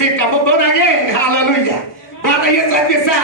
saved. I'm born again. Hallelujah. Bwana Yesu asifiwe.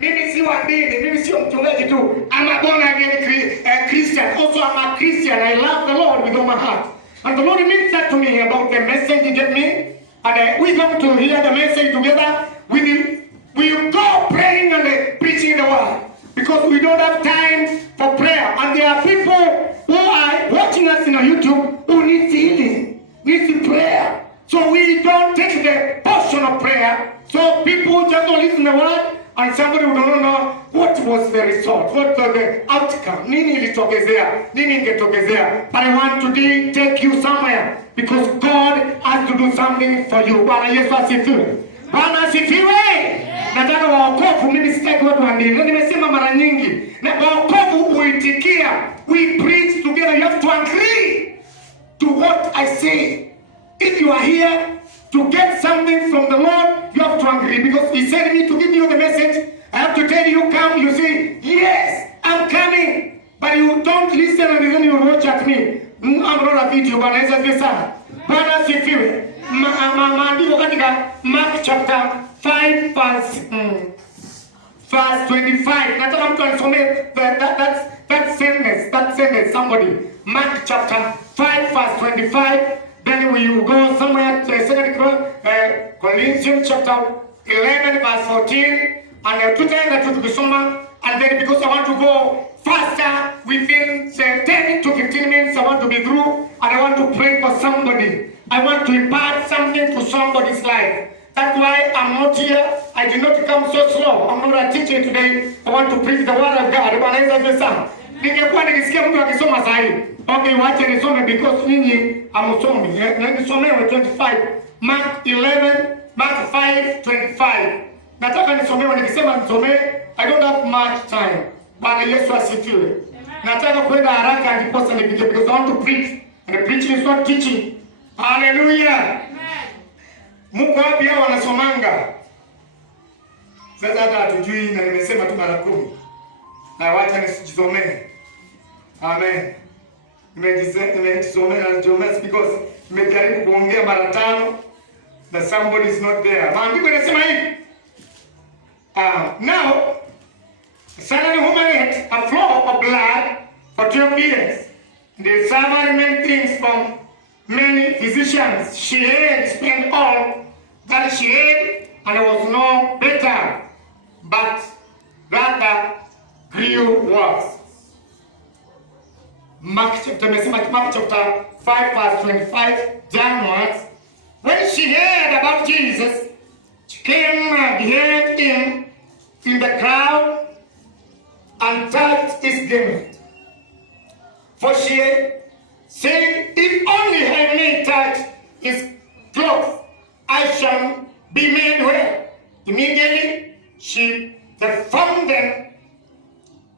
Mimi si wa dini, mimi sio mchungaji tu. I'm a born again Christian. Also I'm a Christian. I love the Lord with all my heart. And the Lord ministered to me about the message He gave me. And we come to hear the message together. We go praying and preaching the word. Because we don't have time for prayer. And there are people who are watching us on YouTube who need healing, need prayer. So we don't take the portion of prayer. So people just don't listen to the word. And somebody who don't know what was the result, what was the outcome. Nini ilitokezea, nini ingetokezea. But I want today to take you somewhere because God has to do something for you. Bwana Yesu asifiwe. Bwana asifiwe. Nataka waokovu, mimi sitaki watu wa dini. Nimesema mara nyingi, na waokovu uitikia. We preach together. You have to agree to what I say. If you are here to get something from the Lord, you have to agree. Because He sent me to give you the message. I have to tell you, come. You say, yes, I'm coming. But you don't listen and then you watch at me. I'm not a video. Bwana Yesu asifiwe. Bwana asifiwe. Maandiko katika Mark chapter 5 verse 25. Nataka mtu anisome that sentence, somebody. Mark chapter 5 verse 25. Then we will go somewhere to 2 Corinthians chapter 11 verse 14. And tutaenda tukisoma. And then because I want to go faster, within 10 to 15 minutes I want to be through. And I want to pray for somebody. I want to impart something to somebody's life. That's why I'm not here. I did not come so slow. I'm not a teacher today. I want to preach the word of God. Bwana Yesu asifiwe. Ningekuwa nikisikia mtu akisoma sahi. Okay, wacha nisome because ninyi amusomi. Nisomewe 25. Mark 5:25. Nataka nisomewe, nikisema nisome, I don't have much time. Bwana Yesu asifiwe. Nataka kwenda haraka ndiposa nipite because I want to preach. And the preaching is not teaching. Hallelujah. Mungu wapi hao wanasomanga? Sasa hata hatujui na nimesema tu mara 10. Na wacha nisijisomee. Amen. Nimejisomea because nimejaribu kuongea mara 5 that somebody is not there. Maandiko yanasema hivi. Now, a certain woman had a flow of blood for 12 years. They suffered many things from many physicians. She had spent all that she had and was no better, but rather grew worse. Mark chapter 5 verse 25 downwards. When she heard about Jesus, she came behind him in the crowd and touched his garment. For she said, if only I may touch his clothes, I shall be made well. Immediately, the fountain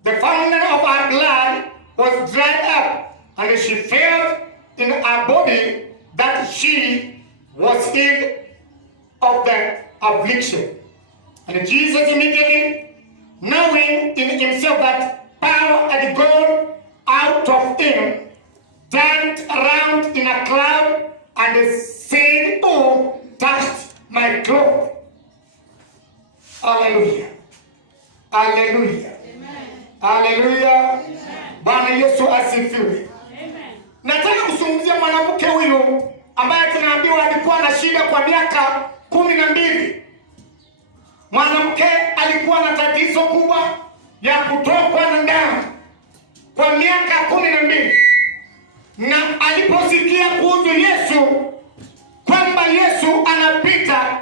of her blood was dried up, and she felt in her body that she was healed of the affliction. And Jesus immediately, knowing in himself that power had gone out of him, turned around in a cloud and said, "Oh, touched my cloth." Hallelujah. Hallelujah. Amen. Hallelujah. Bwana Yesu asifiwe. Amen. Nataka kuzungumzia mwanamke huyu ambaye tunaambiwa alikuwa na shida kwa miaka 12. Mwanamke alikuwa na tatizo kubwa ya kutokwa na damu kwa miaka 12. Na aliposikia kuhusu Yesu, kwamba Yesu anapita,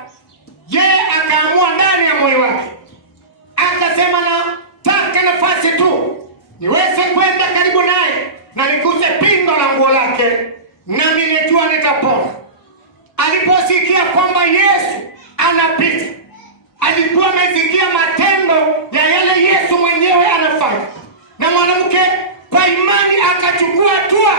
yeye akaamua ndani ya moyo wake, akasema, nataka nafasi tu niweze kwenda karibu naye na nikuse pindo la nguo lake, na nilijua nitapona. Aliposikia kwamba Yesu anapita, alikuwa amesikia matendo ya yale Yesu mwenyewe anafanya, na mwanamke kwa imani akachukua hatua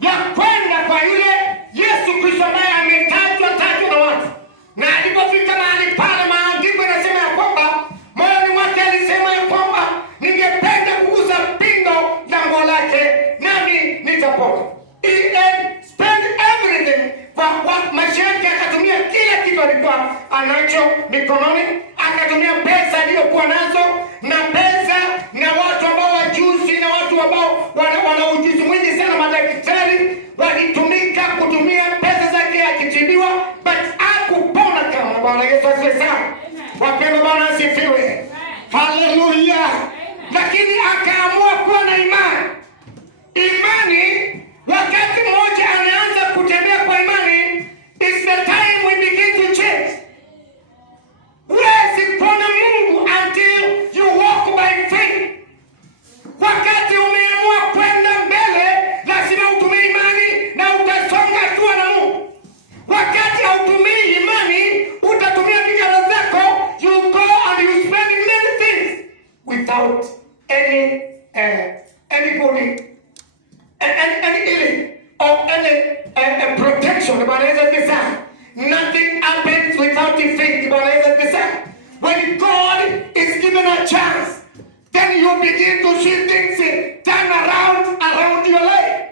ya kwenda kwa yule Yesu Kristo ambaye ametajwa na watu. Na alipofika mahali pale, maandiko yanasema ya kwamba moyoni mwake alisema ya kwamba ningependa kugusa pindo la nguo lake nami nitapona. He had spent everything, kwa maisha yake akatumia kila kitu kitu alikuwa anacho mikononi, akatumia pesa aliyokuwa nazo na pesa na watu ambao wajuzi na watu ambao wana ujuzi mwingi sana, madaktari walitumika kutumia pesa zake akitibiwa, but hakupona kama. Bwana Yesu asifiwe sana. Wapendwa, Bwana asifiwe. Haleluya. Lakini akaamua kuwa na imani. Imani, wakati mmoja anaanza kutembea kwa imani, is the time we begin to change. Huwezi kuona Mungu until you walk by faith. Wakati umeamua kwenda mbele, lazima utumie imani na utasonga hatua na Mungu. Wakati hautumii imani, utatumia fikra zako, you go and you spend many things without any good any healing or any protection. Nothing happens without the faith. When God is given a chance, then you begin to see things turn around your life.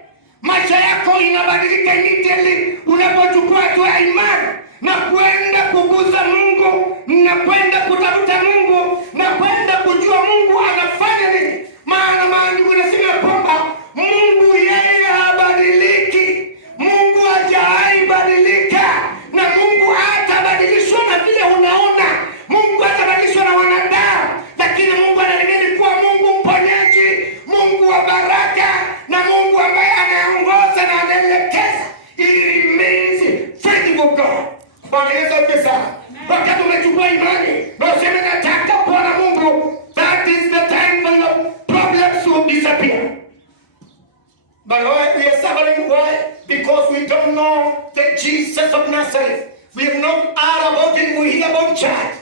Maisha yako inabadilika immediately unapochukua hatua ya imani na kwenda kuguza Mungu, na kwenda kutafuta Mungu, na kwenda kujua Mungu anafanya nini. Maana maandiko yanasema kwamba Mungu yeye habadiliki. Mungu hajaibadilika, na Mungu hatabadilishwa na vile unaona. Mungu hatabadilishwa na wanadamu, lakini Mungu anaendelea kuwa Mungu mponyaji, Mungu wa baraka, na Mungu ambaye anaongoza na anaelekeza. He remains faithful God. Bwana Yesu asifiwe. Wakati umechukua imani na useme nataka kuona Mungu, that is the time for your problems to disappear. But why we are suffering? Why? Because we don't know the Jesus of Nazareth. We have not heard about him. We hear about church.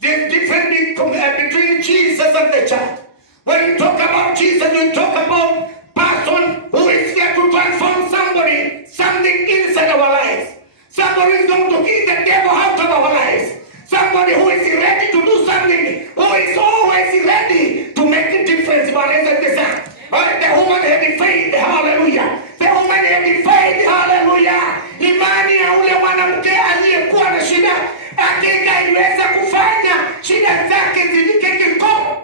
There's difference between Jesus and the church. When we talk about Jesus, we talk about person who is here to transform something inside our lives. Somebody is going to get the devil out of our lives. Somebody who is ready to do something, who is always ready to make a difference. The woman had the faith, hallelujah. The woman had the faith, hallelujah. Imani ya ule mwanamke aliyekuwa na shida, hakika iliweza kufanya shida zake zilike kikomo.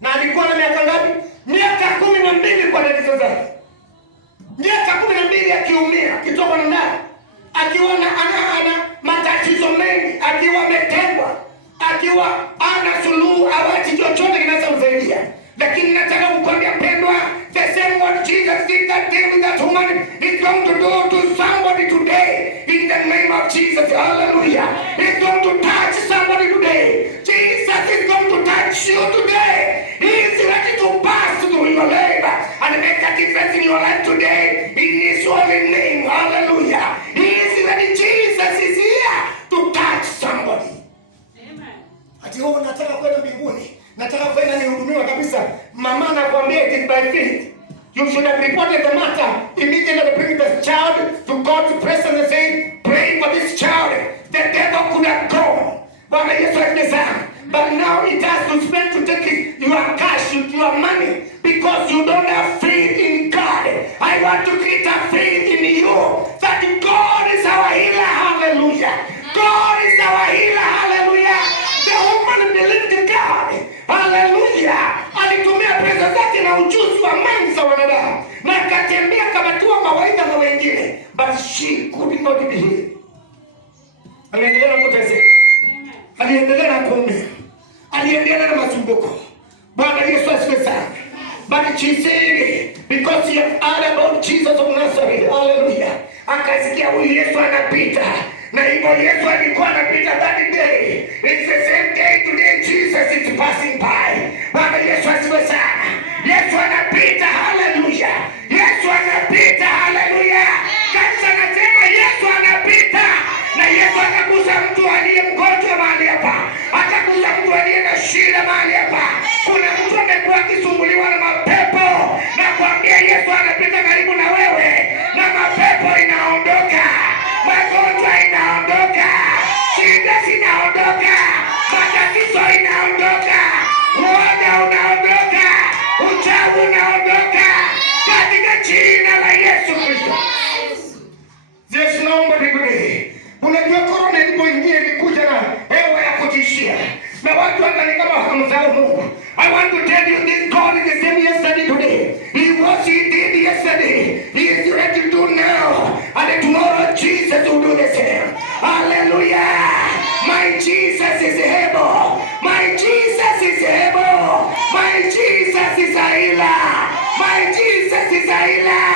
Na alikuwa na miaka ngapi? Miaka 12 kwa tatizo zake. Miaka 12 akiumia, kitoka na ndani. Akiwa ana matatizo mengi, akiwa ametengwa, akiwa ana suluhu, hawati chochote kinachomsaidia. Lakini nataka kukwambia pendwa, the same what Jesus did that day with that woman is going to do to somebody today in the name of Jesus. Hallelujah. He's going to touch somebody today. Jesus is going to touch you today. He is ready to pass through your life and make a difference in your life today in his holy name. Hallelujah. He is ready. Jesus is here to touch somebody. Amen. Ati wewe unataka kwenda mbinguni, nataka kwenda nihudumiwa kabisa. Mama anakuambia it is by faith. You should have reported the matter immediately. Bring the child to God's presence and say, pray for this child. The devil could have gone. Bwana Yesu asifiwe. But now it has to spend to take your cash, your money, because you don't have faith in God. I want to create a faith in you that God is our healer. Hallelujah. God is our healer. Hallelujah. The woman believed in God. Hallelujah. Alitumia pesa zake na ujuzi wa mali za wanadamu, na akatembea kama tu mawaidha na wengine, but she could not be healed. Aliendelea kuteseka. Aliendelea na kuumia. Aliendelea na masumbuko. Bwana Yesu asifiwe sana. But she said, because she had heard about Jesus of Nazareth. Hallelujah. Akasikia huyu Yesu anapita. Na hivyo Yesu alikuwa anapita that day. It's the same day today Jesus is passing by. Bwana Yesu asifiwe sana. Yesu anapita. Hallelujah. Yesu anapita. Hallelujah. Kanisa nasema Yesu anapita. Na Yesu anagusa mtu aliye mgonjwa mahali hapa. Atagusa mtu aliye na shida mahali hapa. Kuna mtu amekuwa akisumbuliwa na mapepo, na kuambia Yesu anapita karibu na wewe, na mapepo inaondoka, magonjwa inaondoka, shida zinaondoka, matatizo inaondoka, uoga unaondoka, uchafu unaondoka, katika jina la Yesu Kristo. There's nobody today. Unajua corona do the same. Hallelujah. My Jesus is able. My Jesus is able. My Jesus is a healer. My Jesus is a healer.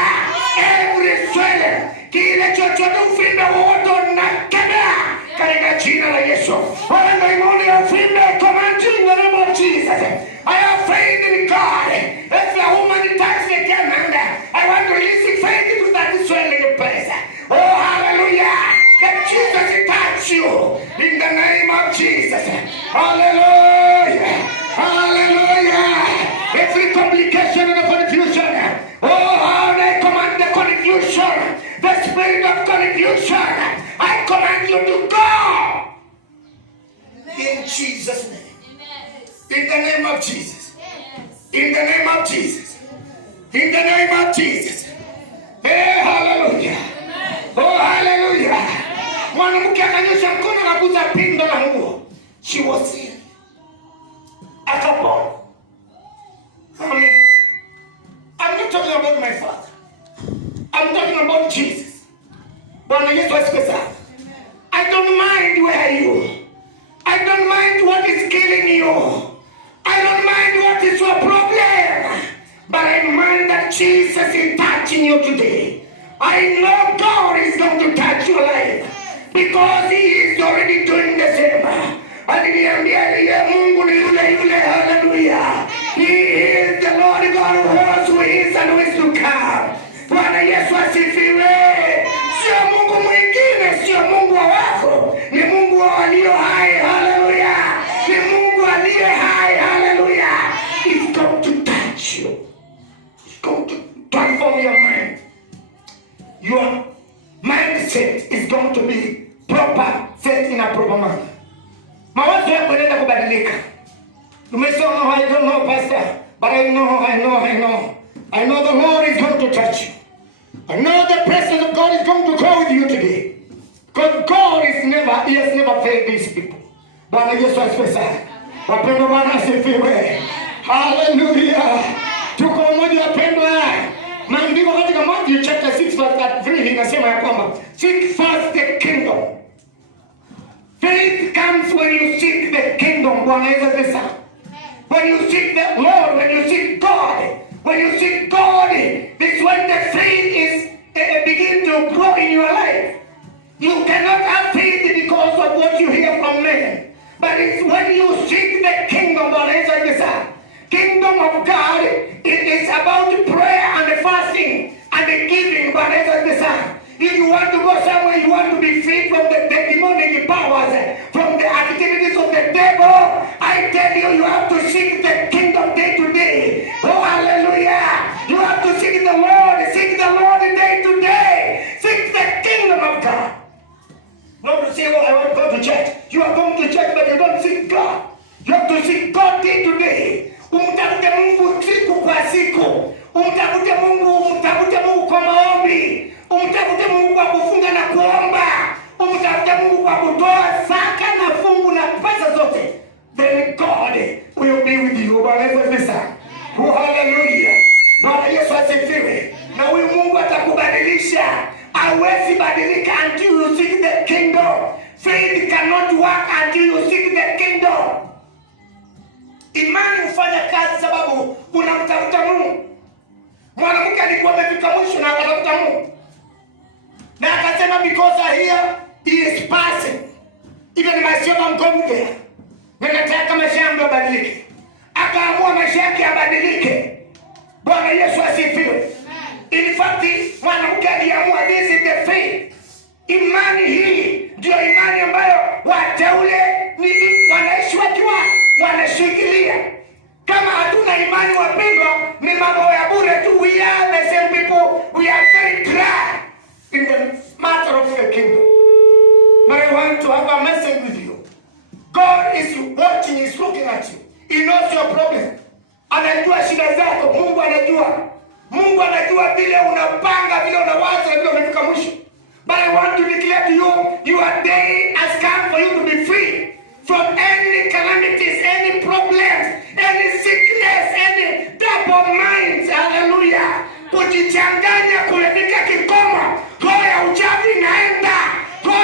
Every swelling, kile chochote uvimbe wowote unakemea katika jina la Yesu. Wala daimoni ya uvimbe, command you in the name of Jesus. I have faith in God. If a woman touches the hand, I want to release faith to that swelling place. Oh, hallelujah. That Jesus touch you in the name of Jesus. Hallelujah. Hallelujah. Every complication and confusion. Oh, how they command the confusion. The spirit of confusion. I command you to go. In Jesus' name. In the name of Jesus. In the name of Jesus. In the name of Jesus. Hey, hallelujah. Oh, hallelujah. Mwanamke akanyosha mkono na kuguza pindo la nguo. She was healed. Akapona. Amen. I'm not talking about my father. I'm talking about Jesus. Bwana Yesu asifiwe sana. I don't mind where you are. I don't mind what is killing you. I don't mind what is your problem. But I mind that Jesus is touching you today. I know God is going to touch your life because He is already doing the same. Aliniambia Mungu ni yule. Hallelujah. He is the Lord God who was, who is, and who is to come. Bwana Yesu asifiwe. Sio Mungu mwingine, sio Mungu wa wafu. Ni Mungu wa walio hai. Hallelujah. Ni Mungu aliye hai. Hallelujah. He's going to touch you. He's going to transform your mind. Your mindset is going to be proper, set in a proper manner. Mawazo yako yanaenda kubadilika. Umesema, I don't know, Pastor, but I know. I know the Lord is going to touch you. I know the presence of God is going to go with you today. Because God is He has never failed these people. Bwana Yesu asifiwe sana. Wapendwa, Bwana asifiwe. Hallelujah. Tuko pamoja wapendwa. Maandiko katika Matthew chapter 6 verse 3 inasema ya kwamba seek first the kingdom. Faith comes when you seek the kingdom. Bwana Yesu asifiwe sana. When you seek the Lord, when you seek God, this when the faith is begin to grow in your life. You cannot have faith because of what you hear from men, but it's when you seek the kingdom. Kingdom of God, it is about prayer and the fasting and the giving. If you want to go somewhere, you want to be free from the demonic powers, from the activities of the devil, I tell you, you have to seek the kingdom day to day. Oh, hallelujah. You have to seek the Lord. Seek the Lord day to day. Seek the kingdom of God. Not to say, I want to go to church. You are going to church, but you don't seek God. You have to seek God day to day. Umtafute Mungu siku kwa siku. Umtafute Mungu kwa maombi. Umtafute Mungu kwa kufunga na kuomba. Umtafute Mungu kwa kutoa zaka na fungu na pesa zote. Then God will be with you. Bwana Yesu asifiwe. Oh, hallelujah. Bwana Yesu asifiwe. Na huyu Mungu atakubadilisha. Hawezi badilika until you seek the kingdom. Faith cannot work until you seek the kingdom. Imani hufanya kazi sababu unamtafuta Mungu. Mwanamke alikuwa amefika mwisho na akatafuta Mungu. Na akasema, because I hear He is passing, even myself I'm going there. Na nataka maisha yangu yabadilike. Akaamua maisha yake yabadilike. Bwana Yesu asifiwe. In fact, mwanamke aliamua, this is the faith. Imani hii ndio imani ambayo wateule wanaishi wakiwa wanashikilia. Kama hatuna imani wapendwa, ni mambo ya bure tu. We are the same people. We are very dry in the matter of the kingdom. But I want to have a message with you. God is watching, is looking at you. He knows your problem. Anajua shida zako. Mungu anajua. Mungu anajua vile unapanga, vile unawaza, vile unafika mwisho. But I want to declare to you, your day has come for you to be free from any calamities, any problems, any sickness, any double minds. Hallelujah. Kujichanganya kulefika kikomo. Roho ya uchawi inaenda. Roho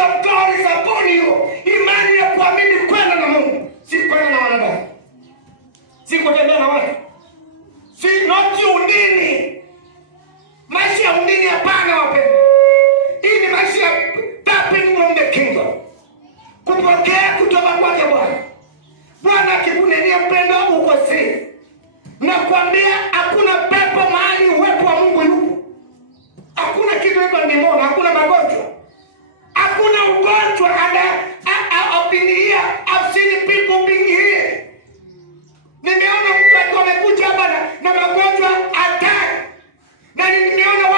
of God is upon you. Imani ya kuamini kwenda na Mungu, si kwenda na wanadamu, si kutembea na watu, si not undini. Maisha ya undini hapana wapendwa. Hii ni maisha ya tapping from the kingdom, kupokea kutoka kwake Bwana. Bwana akikunenia mpendwa, uko safe. Nakwambia hakuna pepo mahali uwepo wa Mungu yuko. Hakuna kitu hiko ndimona, hakuna magonjwa, hakuna ugonjwa. I've been here, I've seen people being here. Nimeona mtu akiwa amekuja hapa na magonjwa hatari, na nimeona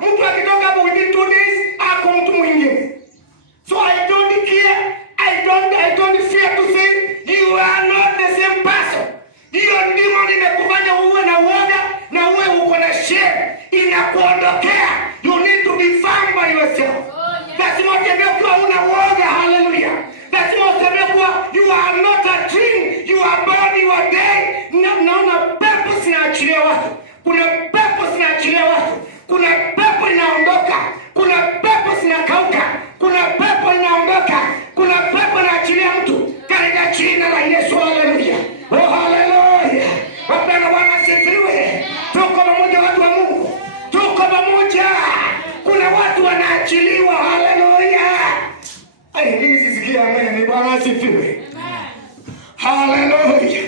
mtu akitoka hapo within 2 days ako mtu mwingine. So I don't care, I don't fear to say you are not the same person. Hiyo demon imekufanya uwe na uoga na uwe uko na shame, inakuondokea. You need to be firm by yourself. Lazima utembee kwa una uoga. Hallelujah. Lazima utembee kwa you are not a dream, you are born, you are dead. Naona pepo zinaachilia watu, kuna pepo zinaachilia watu, kuna pepo inaondoka, kuna pepo zinakauka, kuna pepo inaondoka, kuna pepo inaachilia mtu katika jina la Yesu. Hallelujah. Oh hallelujah. Wapenda Bwana asifiwe. Tuko pamoja watu wa Mungu, tuko pamoja. Kuna watu wanaachiliwa. Hallelujah. Mimi sisikia amen. Bwana asifiwe. Hallelujah.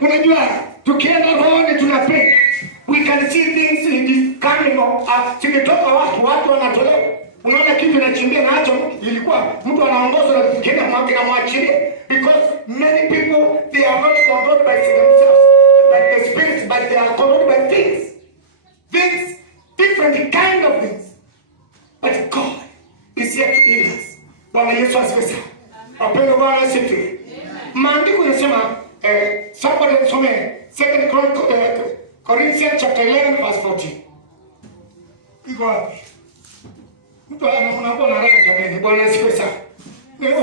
Unajua tukienda rohoni tunapenda, we can see things in this coming up. Tukitoka watu wanatolewa. Unaona kitu inachimbia na hacho ilikuwa mtu anaongozwa na kile mwake na mwachilie, because many people they are not controlled by themselves, by the spirits, but they are controlled by things, different kind of things. But God is here to heal us. Bwana Yesu asifiwe. Wapendwa Bwana asifiwe. Maandiko yanasema somebody some 2 Corinthians chapter 11 verse 14. Iko wapi? Mtu anakuwa na haraka jamani. Bwana asifiwe sana.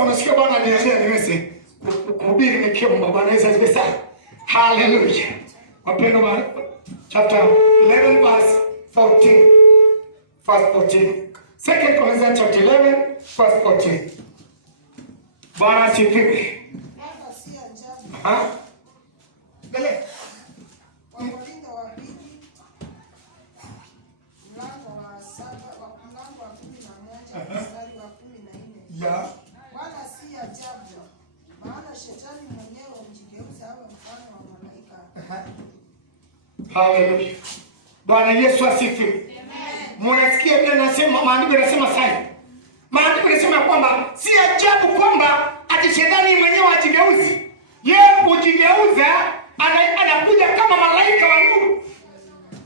Unasikia Bwana niambia niweze kuhubiri nikiomba. Bwana Yesu asifiwe sana. Hallelujah. Wapendwa Bwana, chapter 11 verse 14. Verse 14. 2 Corinthians chapter 11 verse 14. Bwana asifiwe. Dale. Wakorintho wa pili mlango wa 11 mstari wa 14. Yeah. Wala si ajabu, maana shetani mwenyewe hujigeuza awe mfano wa malaika. Hallelujah. Bwana Yesu asifiwe. Amen. Mnasikia tena nasema maandiko yanasema sana. Maandiko yanasema kwamba si ajabu kwamba ati shetani mwenyewe hajigeuzi. Yeye hujigeuza anakuja kama malaika wa nuru.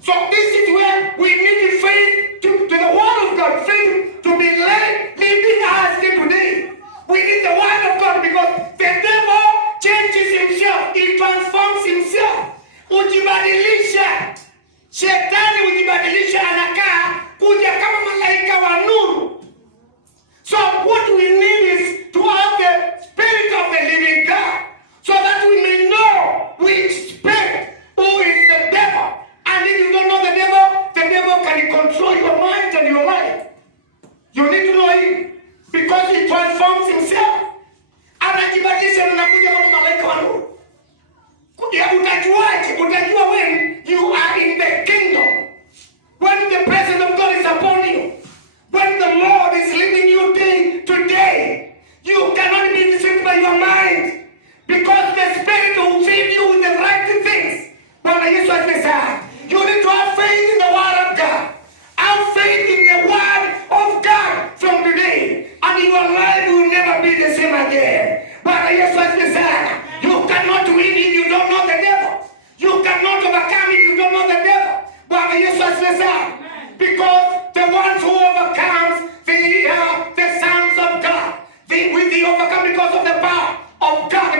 So this is where we need faith to the word of God, faith to be leading us today. We need the word of God because the devil changes himself, he transforms himself. Ujibadilisha. Shetani ujibadilisha, anakaa kuja kama malaika wa nuru. So what we need is to have the spirit of the living God, so that we may know which spirit, who is the devil. And if you don't know the devil can control your mind and your life. You need to know him because he transforms himself. Anajibadilisha na kuja kama malaika wa nuru. Utajuaje? Utajua when you are in the kingdom, when the presence of God is upon you, when the Lord is leading you day to day. You cannot be deceived by your mind, because the Spirit will feed you with the right things. Bwana Yesu asifiwe. You need to have faith in the word of God. Have faith in the word of God from today, and your life will never be the same again. Bwana Yesu asifiwe. You cannot win if you don't know the devil. You cannot overcome if you don't know the devil. Bwana Yesu asifiwe. Because the ones who overcomes, they are the sons of God. They overcome because of the power of God.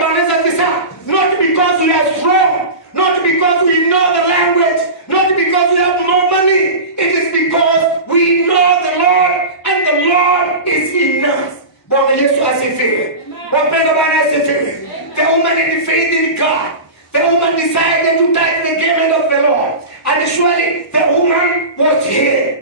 Not because we are strong, not because we know the language, not because we have more money. It is because we know the Lord and the Lord is in us. Bwana Yesu asifiwe. Wapenda Bwana asifiwe. The woman had faith in God. The woman decided to touch the garment of the Lord, and surely the woman was healed.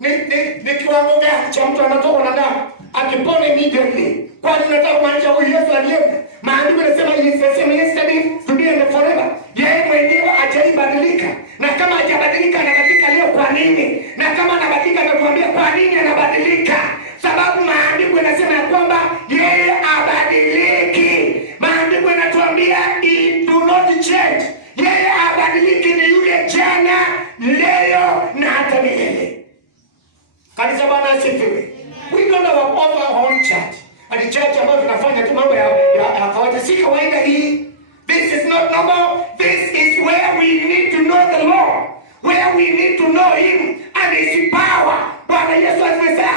Ni kiwango gani cha mtu anatoka na damu akipona immediately. Kwani unataka kumaanisha huyu Yesu alienda? Maandiko yanasema yesterday, today and forever. Yeye mwenyewe hajaibadilika. Na kama hajabadilika anabadilika leo kwa nini? Na kama anabadilika anatuambia kwa nini anabadilika? Sababu maandiko yanasema ya kwamba yeye abadiliki. Maandiko yanatuambia he do not change. Yeye abadiliki, ni yule jana, leo na hata milele. Kanisa Bwana asifiwe. We don't have our own church. And the church ambayo tunafanya tu mambo ya kawaida, si kawaida hii. This is not normal. This is where we need to know the Lord. Where we need to know Him and His power. Bwana Yesu asifiwe.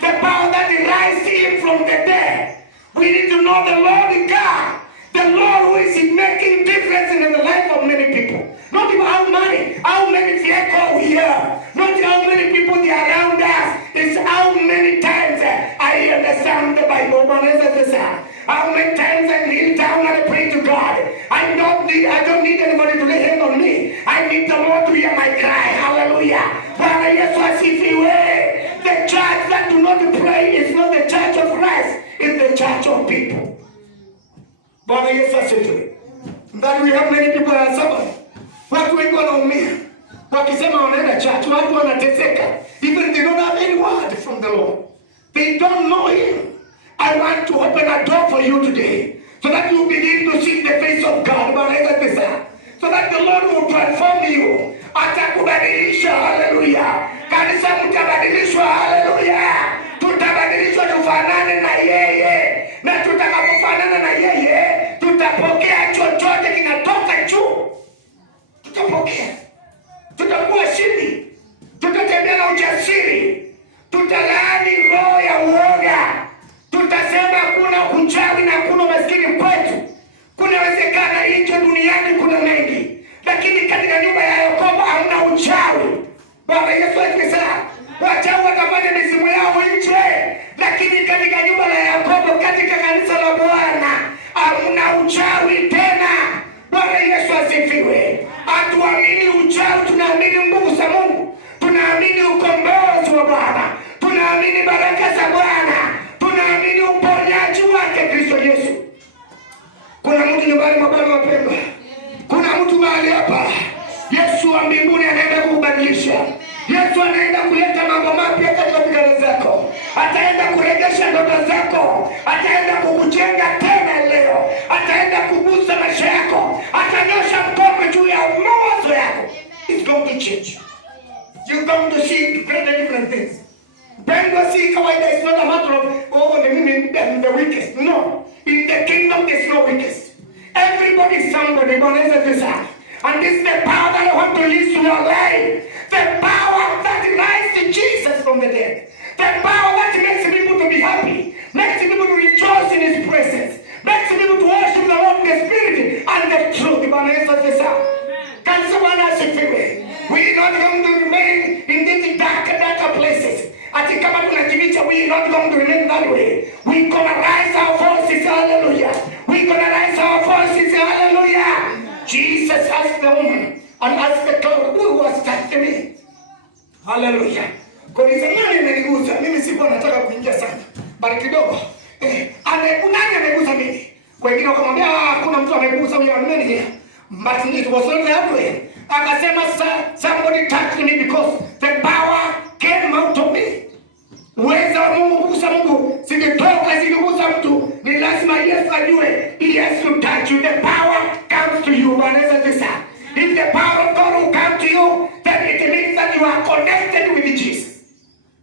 The power that raised Him from the dead. We need to know the Lord God. The Lord who is making difference in the life of many people. Not about how many vehicles we have. Not how many people they are around us. It's how many times I understand the Bible. How many times I kneel down and I pray to God. I don't need anybody to lay hands on me. I need the Lord to hear my cry. Hallelujah. Bwana Yesu asifiwe. The church that do not pray is not the church of Christ. It's the church of people. Bwana Yesu asifiwe. That we have many people that are suffering. Watu wengi wanaumia. Wakisema wanaenda church, watu wanateseka. Even they don't have any word from the Lord. They don't know Him. I want to open a door for you today, so that you begin to seek the face of God. So that the Lord will transform you. Atakubadilisha. Hallelujah. Kanisa mtabadilishwa. Hallelujah. Tutabadilishwa tufanane na yeye. Na tutakapofanana na yeye, tutapokea chochote kinatoka juu. Tutapokea. Tutakuwa shindi. Tutatembea na ujasiri. Tutalaani roho ya uoga. Tutasema kuna uchawi na kuna maskini kwetu. Kunawezekana nje duniani kuna mengi, lakini katika nyumba ya Yakobo hamna uchawi. Bwana Yesu asifiwe. Wachawi watafanya mizimu yao nje, lakini katika nyumba ya Yakobo, katika kanisa la Bwana hamna uchawi tena. Bwana Yesu asifiwe. Hatuamini uchawi, tunaamini nguvu za Mungu. Tunaamini ukombozi wa Bwana. Tunaamini baraka za Bwana. Tunaamini uponyaji wake Kristo Yesu. Kuna mtu nyumbani mwa Bwana wapendwa. Kuna mtu mahali hapa. Yesu wa mbinguni anaenda kubadilisha. Yesu anaenda kuleta mambo mapya katika vigano zako. Ataenda kurejesha ndoto zako. Ataenda kukujenga tena leo. Ataenda kugusa maisha yako. Atanyosha mkono juu ya mawazo yako. It's going to change. You're going to see great different things. Pendwa si kawaida. It's not a matter of the weakest. No. In the kingdom there's no weakest. Everybody is somebody. And this is the power that I want to release to your life. The power that raised Jesus from the dead. The power that makes people to be happy. Makes people to rejoice in His presence. Makes people to worship the Lord in the Spirit and the truth. We are not going to remain in these dark places. Ati kama tunajificha, we are not going to remain that way. We're going to rise our voices, hallelujah. We're going to rise our voices, hallelujah. Jesus asked the woman and asked the crowd, who was touching me? Hallelujah. Kwa hiyo nani amenigusa? Mimi sikuwa nataka kuingia sana. Bali kidogo. Nani amegusa mimi? Wengine wakamwambia kuna mtu amegusa mimi ameni. But it was not that way. Akasema somebody touched me because the power came out of me. Uweza wa Mungu kugusa Mungu. Singetoka singekugusa mtu. Ni lazima Yesu ajue. He has to touch you. The power comes to you. If the power of God will come to you, then it means that you are connected with Jesus.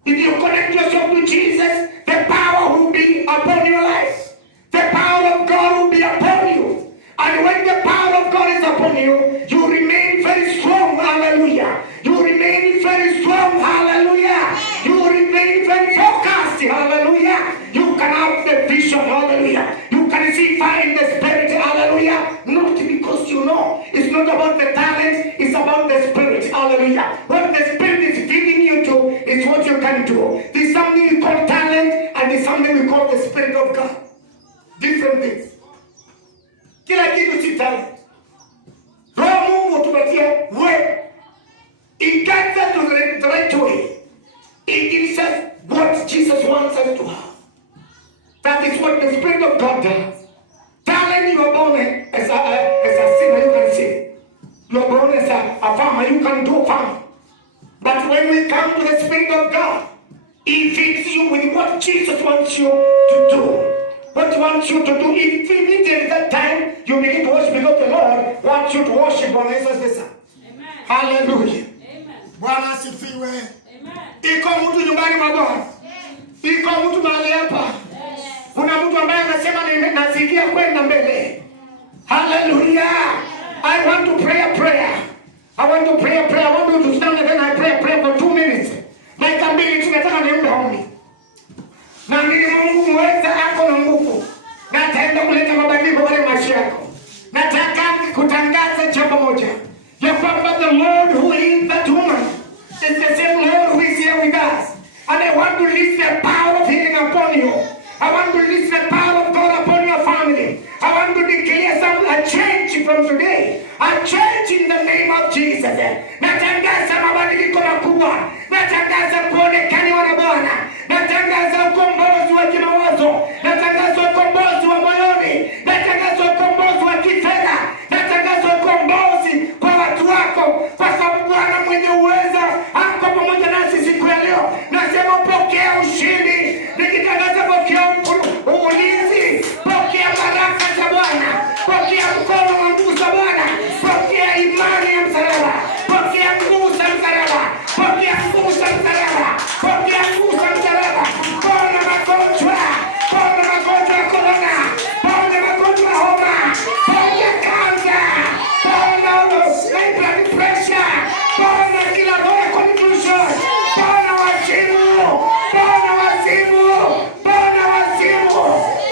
If you connect yourself to Jesus, the power will be upon your life. The power of God will be upon you. And when the power of God is upon you, you remain very strong. Hallelujah. You remain very strong. Hallelujah. You remain very focused. Hallelujah. You can have the vision. Hallelujah. You can see fire in the Spirit. Hallelujah. Not because you know. It's not about the talent. It's about the Spirit. Hallelujah. What the Spirit is giving you to is what you can do. There's something we call talent and there's something we call the Spirit of God. Different things. Kila kitu si talent. Roho Mungu tupatia way. It gets us to the right way. It gives us what Jesus wants us to have. That is what the Spirit of God does. Darling, you are born as a sinner, you can see. You are born as a farmer, you can do farm. But when we come to the Spirit of God, He feeds you with what Jesus wants you to do. What He wants you to do. If immediately that time you begin to worship, because the Lord wants you to worship on Jesus. Amen. Hallelujah. Amen. Bwana asifiwe. Amen. Iko mtu nyumbani mwa Bwana. Iko mtu mahali hapa. Kuna mtu ambaye anasema nasikia kwenda mbele. Hallelujah. I want to pray a prayer. I want to pray a prayer. I want you to stand and then I pray a prayer for 2 minutes. Dakika mbili tunataka niombe ombi. Na mimi Mungu mweza ako na nguvu. Na ataenda kuleta mabadiliko kwenye maisha yako. Nataka kutangaza jambo moja. Ya kwamba the Lord who is that woman is the same Lord who is here with us. And I want to release the power of healing upon you. I want to release the power of God upon your family. I want to declare a change from today. A change in the name of Jesus. Natangaza mabadiliko makubwa. Natangaza kuonekaniwa na Bwana. Natangaza ukombozi wa kimawazo. Natangaza ukombozi wa moyoni. Natangaza ukombozi wa kifedha. Natangaza ukombozi kwa watu wako. Kwa sababu Bwana mwenye uweza ako pamoja nasi siku ya leo. Nasema pokea ushindi. Nikitangaza pokea ulinzi. Pokea baraka za Bwana. Pokea mkono wa nguvu za Bwana. Pokea imani ya msalaba. Pokea nguvu za msalaba. Pokea nguvu za msalaba. Pokea nguvu za msalaba. Pona magonjwa. Pona magonjwa ya korona. Pona magonjwa ya homa. Pona kansa. Pona high blood pressure. Pona kila roho ya confusion. Pona wazimu. Pona wazimu. Pona wazimu.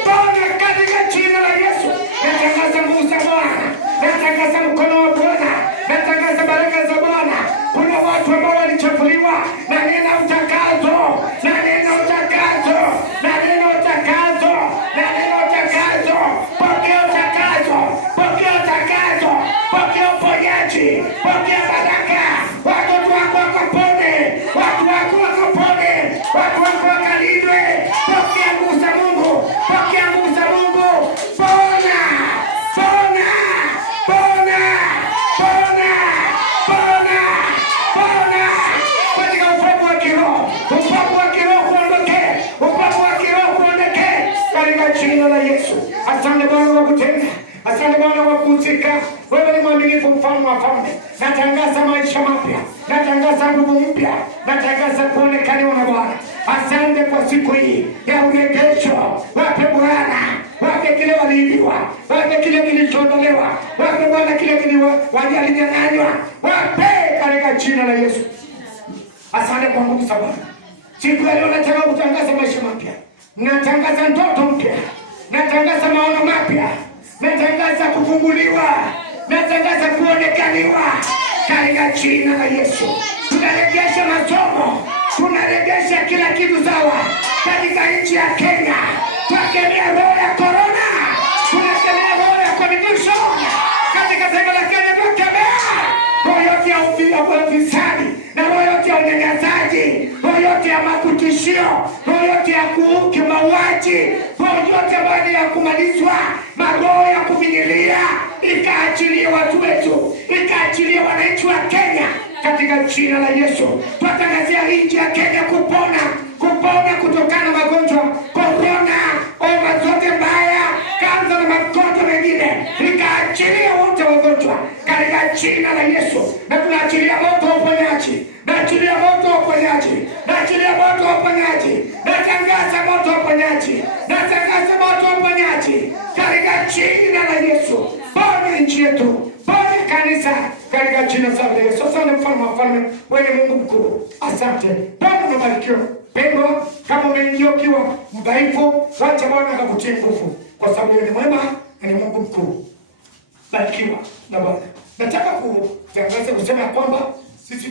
Pona katika jina la Yesu. Natangaza nguvu za Bwana. Natangaza mkono wa Bwana. Natangaza baraka za Bwana. Kuna watu ambao walichafuliwa na neno utakazo. Na neno utakazo. Na neno utakazo. Na neno utakazo. Pokea utakazo. Pokea utakazo. Pokea uponyaji. Pokea baraka. Watoto wako wakapone. Watu wako wakapone. Watu wako wakalindwe. Pokea nguvu za Mungu. Pokea nguvu za Mungu. Pona. Pona. Pona. Pona. Pona. Pona. Katika upavu wa kiroho. Upavu wa kiroho kuondoke. Upavu wa kiroho kuondoke. Katika jina la Yesu. Asante Bwana kwa kutenda. Asante Bwana kwa kuhusika. Wewe ni mwaminifu, mfalme wa falme. Natangaza maisha mapya. Natangaza nguvu mpya. Natangaza kuonekaniwa na Bwana. Asante kwa siku hii ya urejesho. Wape Bwana. Wape kile waliibiwa. Wape kile kilichoondolewa. Wape Bwana kile walinyang'anywa. Wape katika jina la Yesu. Asante kwa nguvu za Bwana. Siku ya leo nataka kutangaza maisha mapya. Natangaza ndoto mpya. Natangaza maono mapya. Natangaza kufunguliwa. Natangaza kuonekaniwa katika jina la Yesu. Tunarejesha masomo. Tunarejesha kila kitu sawa katika nchi ya Kenya. Tunakemea roho ya corona. Tunakemea roho ya confusion katika taifa la Kenya. Tunakemea roho yote ya ufisadi na roho yote ya unyanyasaji, roho yote ya makutishio, roho yote ya mauaji, roho yote ambayo ni ya kumalizwa, maroho ya kuvinyilia, ikaachilie watu wetu, ikaachilie wananchi wa Kenya katika jina la Yesu. Tunatangazia nchi ya Kenya kupona kutokana na magonjwa corona, homa zote mbaya, kansa na magonjwa mengine, ikaachilie wote wagonjwa katika jina la Yesu. Na tunaachilia moto wa uponyaji. Naachilia moto wa uponyaji. Naachilia moto wa uponyaji. Natangaza moto wa uponyaji. Natangaza moto wa uponyaji katika jina la Yesu. Ponya nchi yetu. Ponya kanisa katika jina la Yesu. Asante mfalme wa falme, wewe ni Mungu mkuu. Asante. Bwana umebarikiwa. Pendwa, kama umeingia ukiwa mdhaifu, wacha Bwana akakutie nguvu, kwa sababu yeye ni mwema na ni Mungu mkuu. Barikiwa na Bwana. Nataka kutangaza kusema kwamba sisi